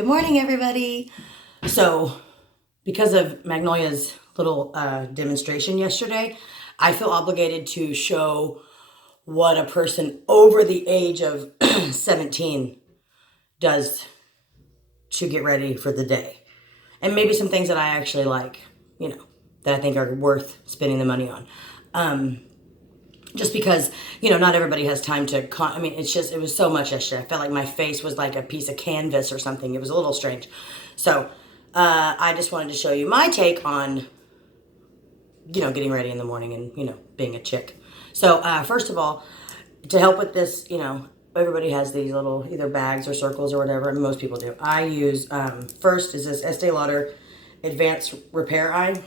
Good morning, everybody. So, because of Magnolia's little demonstration yesterday, I feel obligated to show what a person over the age of 17 does to get ready for the day. And maybe some things that I actually like, that I think are worth spending the money on. Just because, not everybody has time to, it was so much yesterday. I felt like my face was like a piece of canvas or something. It was a little strange. So, I just wanted to show you my take on, getting ready in the morning and, being a chick. So, first of all, to help with this, everybody has these little either bags or circles or whatever, and most people do. I use, first is this Estee Lauder Advanced Repair Eye.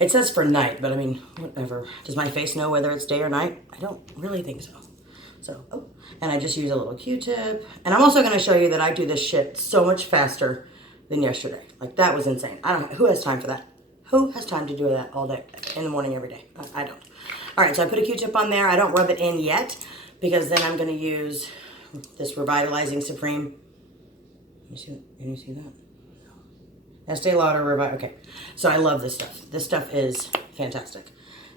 It says for night, but I mean, whatever. Does my face know whether it's day or night? I don't really think so. And I just use a little Q-tip. And I'm also going to show you that I do this shit so much faster than yesterday. Like, that was insane. Who has time for that? Who has time to do that all day, in the morning, every day? I don't. All right, so I put a Q-tip on there. I don't rub it in yet, because then I'm going to use this Revitalizing Supreme. Can you see that? Estee Lauder Revive. Okay, so I love this stuff. This stuff is fantastic.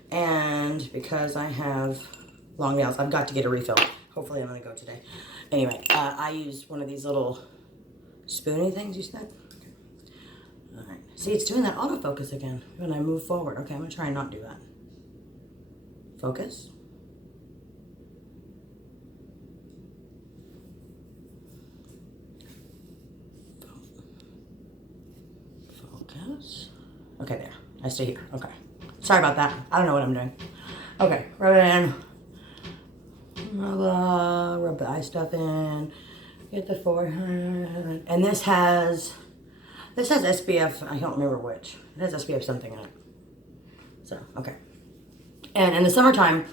And because I have long nails, I've got to get a refill. Hopefully I'm going to go today. Anyway, I use one of these little spoony things. You see that? Okay. All right. See, it's doing that autofocus again when I move forward. Okay, I'm going to try and not do that. Focus. Okay, there. I stay here. Okay. Sorry about that. I don't know what I'm doing. Okay, rub it in. Rub the eye stuff in. Get the forehead. And this has SPF. I don't remember which. It has SPF something in it. So, okay. And in the summertime,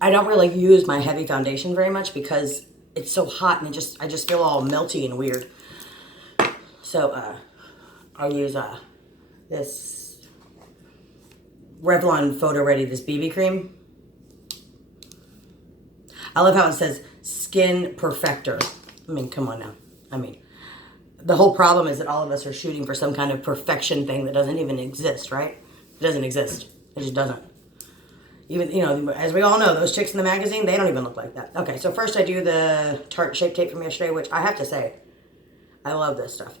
I don't really use my heavy foundation very much because it's so hot and I just feel all melty and weird. So, I'll use this Revlon Photo Ready, this BB cream. I love how it says Skin Perfector. I mean, come on now. I mean, the whole problem is that all of us are shooting for some kind of perfection thing that doesn't even exist, right? It doesn't exist. It just doesn't. Even, as we all know, those chicks in the magazine, they don't even look like that. Okay, so first I do the Tarte Shape Tape from yesterday, which I have to say, I love this stuff.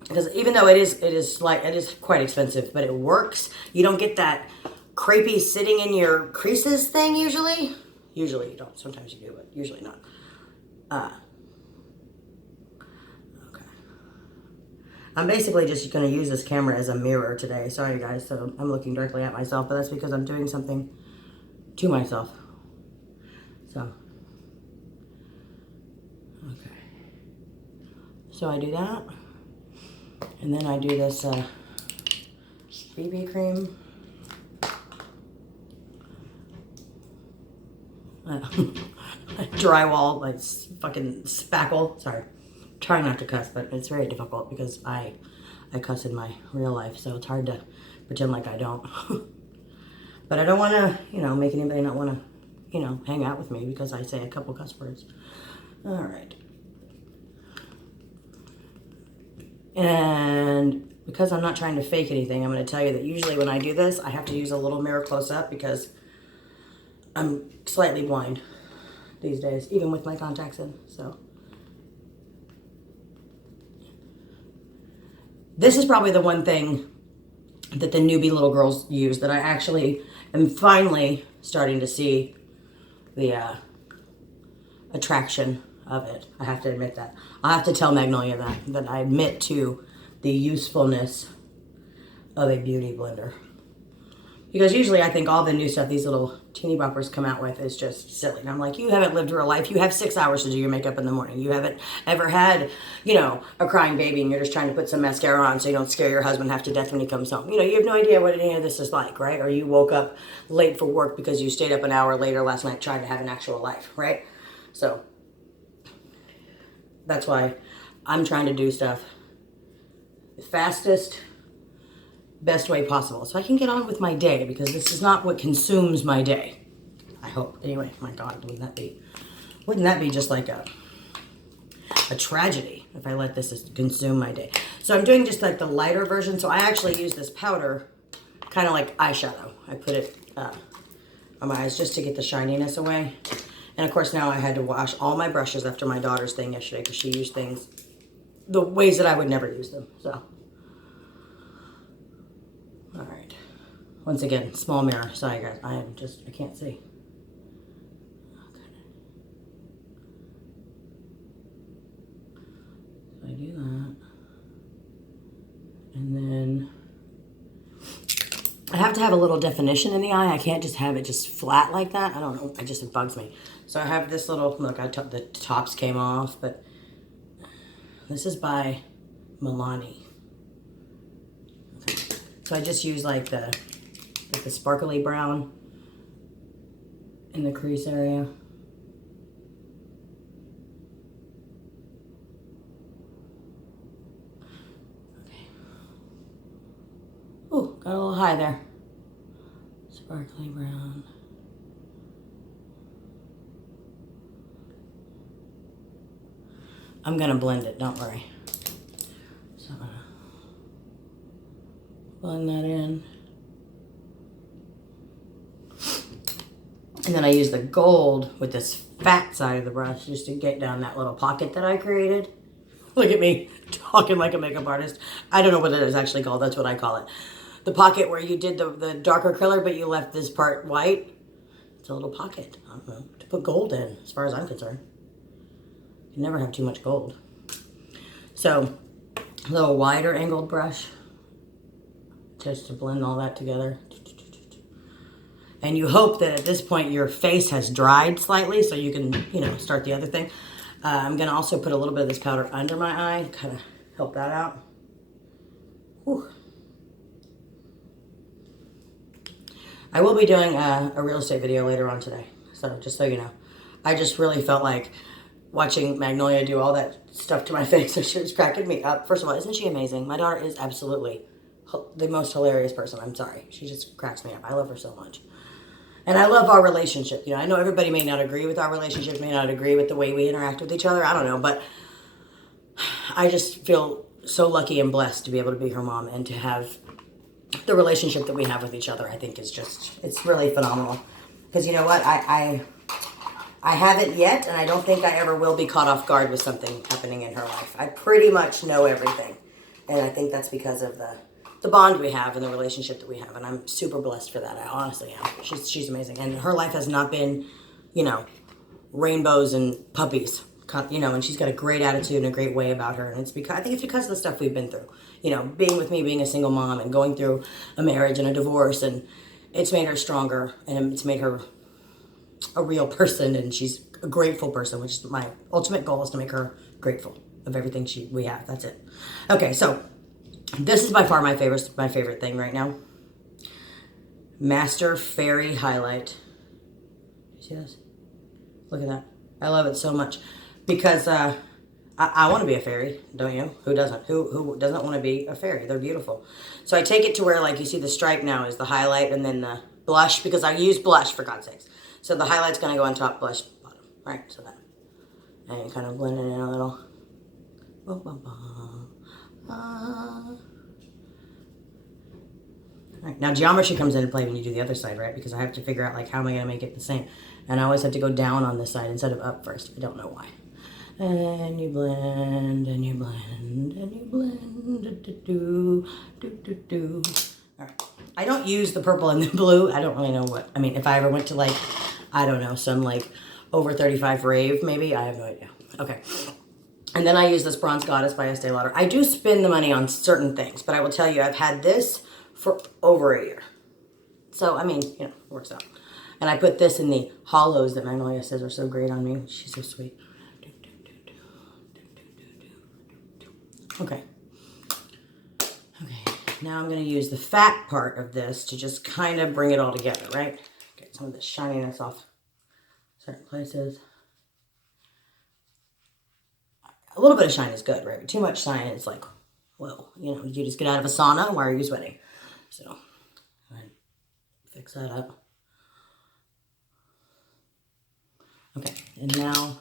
Because even though it is quite expensive, but it works. You don't get that crepey sitting in your creases thing usually. Usually you don't. Sometimes you do, but usually not. Okay. I'm basically just going to use this camera as a mirror today. Sorry guys, so I'm looking directly at myself, but that's because I'm doing something to myself. So, okay. So I do that. And then I do this BB cream. Drywall, like fucking spackle. Sorry. Trying not to cuss, but it's very difficult because I cuss in my real life, so it's hard to pretend like I don't. But I don't want to, make anybody not want to, hang out with me because I say a couple cuss words. All right. And because I'm not trying to fake anything, I'm going to tell you that usually when I do this, I have to use a little mirror close up because I'm slightly blind these days, even with my contacts in. So this is probably the one thing that the newbie little girls use that I actually am finally starting to see the attraction of it. I have to admit that. I have to tell Magnolia that I admit to the usefulness of a beauty blender. Because usually I think all the new stuff these little teeny boppers come out with is just silly. And I'm like, you haven't lived real life. You have 6 hours to do your makeup in the morning. You haven't ever had, a crying baby and you're just trying to put some mascara on so you don't scare your husband half to death when he comes home. You have no idea what any of this is like, right? Or you woke up late for work because you stayed up an hour later last night trying to have an actual life, right? So that's why I'm trying to do stuff the fastest, best way possible. So I can get on with my day because this is not what consumes my day. I hope. Anyway, my God, wouldn't that be just like a a tragedy if I let this consume my day. So I'm doing just like the lighter version. So I actually use this powder kind of like eyeshadow. I put it on my eyes just to get the shininess away. And of course now I had to wash all my brushes after my daughter's thing yesterday because she used things the ways that I would never use them. So, all right. Once again, small mirror. Sorry guys, I can't see. I do that. And then I have to have a little definition in the eye. I can't just have it just flat like that. I don't know. It bugs me. So I have this little, look, the tops came off, but this is by Milani. Okay. So I just use like the sparkly brown in the crease area. Ooh, got a little high there. Sparkly brown. I'm gonna blend it, don't worry. So I'm gonna blend that in. And then I use the gold with this fat side of the brush just to get down that little pocket that I created. Look at me talking like a makeup artist. I don't know what it is actually called. That's what I call it. The pocket where you did the darker color, but you left this part white. It's a little pocket, I don't know, to put gold in, as far as I'm concerned. You never have too much gold. So, a little wider angled brush, just to blend all that together. And you hope that at this point your face has dried slightly so you can, start the other thing. I'm going to also put a little bit of this powder under my eye to kind of help that out. Whew. I will be doing a real estate video later on today, so just so you know. I just really felt like watching Magnolia do all that stuff to my face, so she was cracking me up. First of all, isn't she amazing? My daughter is absolutely the most hilarious person. I'm sorry. She just cracks me up. I love her so much. And I love our relationship. I know everybody may not agree with our relationship, may not agree with the way we interact with each other. I don't know, but I just feel so lucky and blessed to be able to be her mom and to have the relationship that we have with each other. I think is it's really phenomenal. Because you know what? I haven't yet, and I don't think I ever will be caught off guard with something happening in her life. I pretty much know everything. And I think that's because of the bond we have and the relationship that we have. And I'm super blessed for that. I honestly am. She's amazing. And her life has not been, rainbows and puppies. And she's got a great attitude and a great way about her. And I think it's because of the stuff we've been through. Being with me, being a single mom and going through a marriage and a divorce. And it's made her stronger. And it's made her a real person. And she's a grateful person, which is my ultimate goal, is to make her grateful of everything we have. That's it. Okay, so this is by far my favorite thing right now. Master Fairy Highlight. You see this? Look at that. I love it so much because I want to be a fairy, don't you? Who doesn't? Who doesn't want to be a fairy? They're beautiful. So I take it to where, like, you see the stripe now is the highlight and then the blush, because I use blush, for God's sakes. So the highlight's going to go on top, blush bottom. All right, so that. And kind of blend it in a little. Right. Now geometry comes into play when you do the other side, right? Because I have to figure out, like, how am I going to make it the same? And I always have to go down on this side instead of up first. I don't know why. And you blend, and you blend, and you blend. All right. I don't use the purple and the blue. I don't really know what. I mean, if I ever went to, like, I don't know, some, like, over 35 rave, maybe. I have no idea. Okay. And then I use this Bronze Goddess by Estee Lauder. I do spend the money on certain things, but I will tell you, I've had this for over a year. So, I mean, it works out. And I put this in the hollows that Magnolia says are so great on me. She's so sweet. Okay. Okay, now I'm going to use the fat part of this to just kind of bring it all together, right? Get some of the shininess off certain places. A little bit of shine is good, right? But too much shine is like, well, you just get out of a sauna. Why are you sweating? So, right, fix that up. Okay, and now,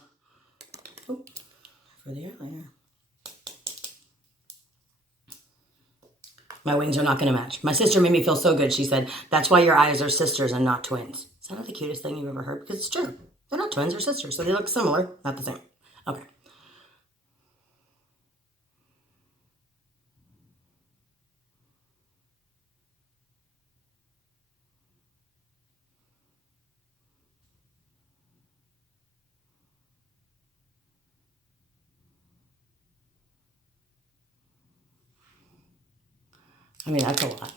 I for the eyeliner. My wings are not going to match. My sister made me feel so good. She said, that's why your eyes are sisters and not twins. Is that not the cutest thing you've ever heard? Because it's true. They're not twins, they're sisters. So they look similar, not the same. Okay. I mean, that's a lot.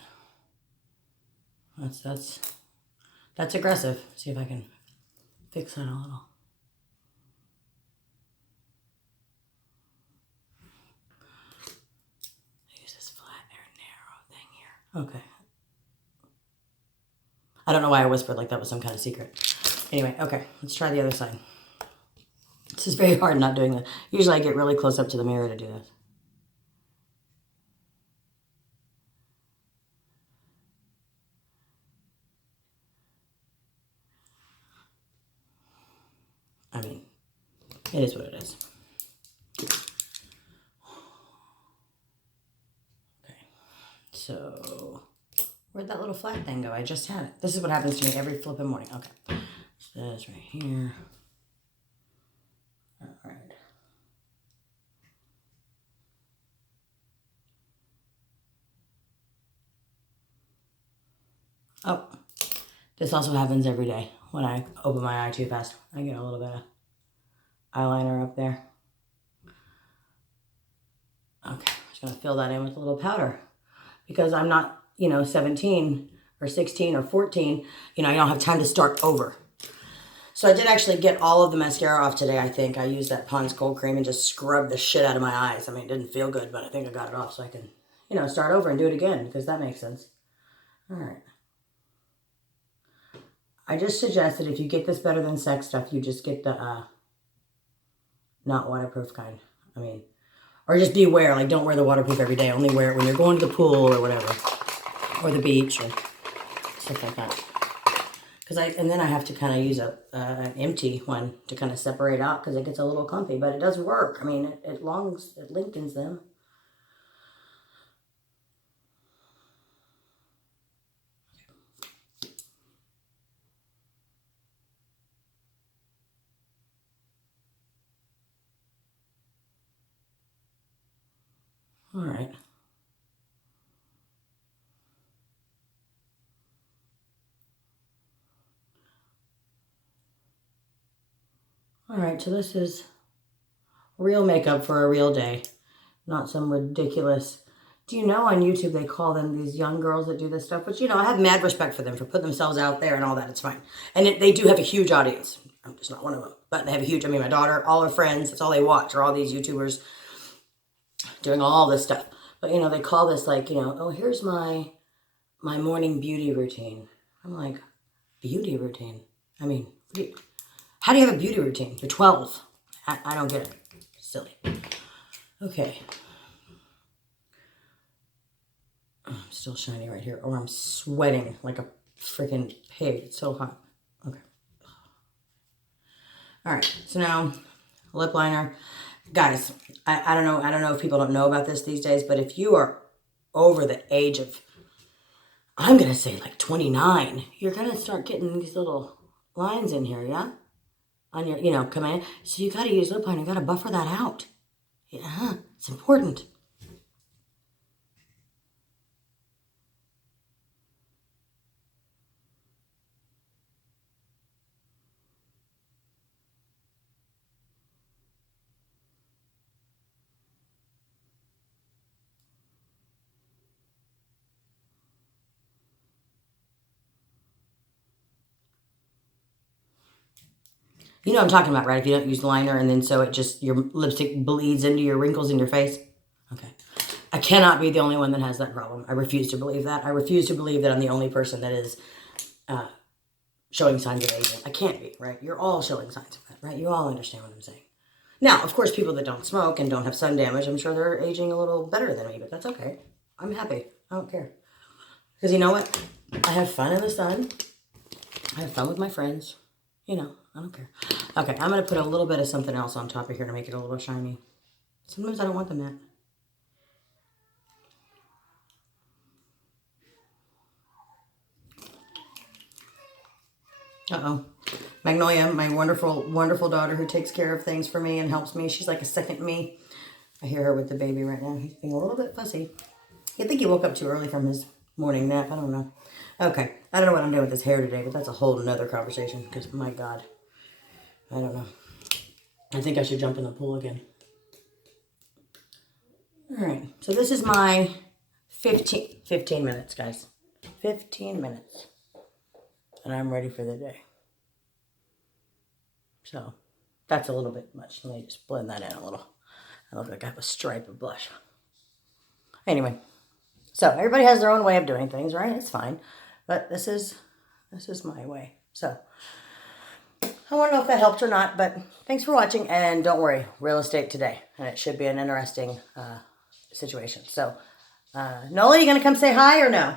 That's aggressive. See if I can fix that a little. Use this flat or narrow thing here. Okay. I don't know why I whispered like that was some kind of secret. Anyway, okay, let's try the other side. This is very hard not doing that. Usually I get really close up to the mirror to do this. I mean, it is what it is. Okay, so where'd that little flat thing go? I just had it. This is what happens to me every flipping morning. Okay, so this right here. All right. Oh, this also happens every day when I open my eye too fast. I get a little bit of eyeliner up there. Okay, I'm just gonna fill that in with a little powder because I'm not, 17 or 16 or 14. I don't have time to start over. So I did actually get all of the mascara off today, I think. I used that Pond's Cold Cream and just scrubbed the shit out of my eyes. I mean, it didn't feel good, but I think I got it off so I can, start over and do it again because that makes sense. All right. I just suggest that if you get this better than sex stuff, you just get the not waterproof kind. I mean, or just beware, like don't wear the waterproof every day. Only wear it when you're going to the pool or whatever, or the beach or stuff like that. And then I have to kind of use an empty one to kind of separate out because it gets a little clumpy, but it does work. I mean, it lengthens them. All right. All right, so this is real makeup for a real day, not some ridiculous. Do you know on YouTube they call them these young girls that do this stuff? Which, I have mad respect for them for putting themselves out there and all that. It's fine. And they do have a huge audience. I'm just not one of them. But they have a huge, my daughter, all her friends, that's all they watch are all these YouTubers doing all this stuff. But, they call this like, oh, here's my morning beauty routine. I'm like, beauty routine? I mean, how do you have a beauty routine? You're 12. I don't get it. Silly. Okay. Oh, I'm still shiny right here. Or I'm sweating like a freaking pig. It's so hot. Okay. All right. So now, lip liner. Guys, I don't know. I don't know if people don't know about this these days, but if you are over the age of, I'm going to say like 29, you're going to start getting these little lines in here, yeah? On your, command. So you got to use lip liner. You got to buffer that out. Yeah, it's important. You know what I'm talking about, right? If you don't use liner and then so it just, your lipstick bleeds into your wrinkles in your face. Okay. I cannot be the only one that has that problem. I refuse to believe that. I refuse to believe that I'm the only person that is showing signs of aging. I can't be, right? You're all showing signs of that, right? You all understand what I'm saying. Now, of course, people that don't smoke and don't have sun damage, I'm sure they're aging a little better than me, but that's okay. I'm happy. I don't care. Because you know what? I have fun in the sun. I have fun with my friends. I don't care. Okay, I'm going to put a little bit of something else on top of here to make it a little shiny. Sometimes I don't want them that. Uh-oh. Magnolia, my wonderful, wonderful daughter who takes care of things for me and helps me. She's like a second me. I hear her with the baby right now. He's being a little bit fussy. I think he woke up too early from his morning nap. I don't know. Okay. I don't know what I'm doing with his hair today, but that's a whole nother conversation because, my God, I don't know. I think I should jump in the pool again. All right. So this is my 15 minutes, guys. 15 minutes. And I'm ready for the day. So that's a little bit much. Let me just blend that in a little. I look like I have a stripe of blush. Anyway, so everybody has their own way of doing things, right? It's fine. But this is my way. So I don't know if that helped or not, but thanks for watching. And don't worry, real estate today. And it should be an interesting situation. So, Nola, you going to come say hi or no?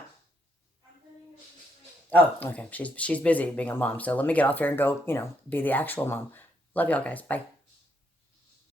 Oh, okay. She's busy being a mom. So let me get off here and go, be the actual mom. Love y'all guys. Bye.